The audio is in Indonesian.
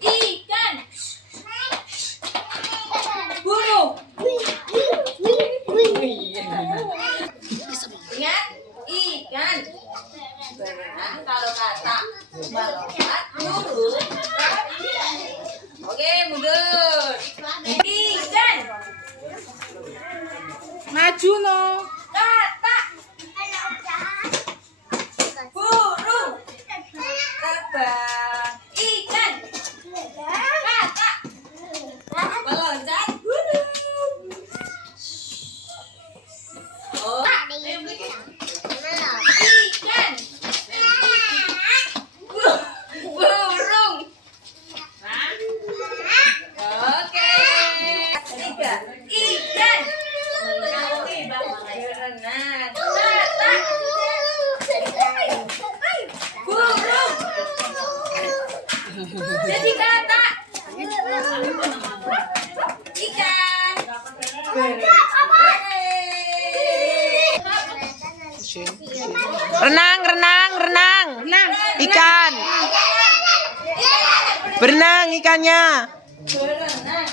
Ikan. Burung. Ingat, ikan. Berenang kalau katak. Melompat, burung. Oke, mundur. Ikan. Maju no. Katak. Burung. Terbang. Ikan. Katak. Meloncat. Burung. Oh. Ikan. Burung. Oke. Tiga. Ikan. Berenang. Katak. Burung. Jadi katak. Ikan. Renang, renang, renang. Ikan. Berenang ikannya. Berenang.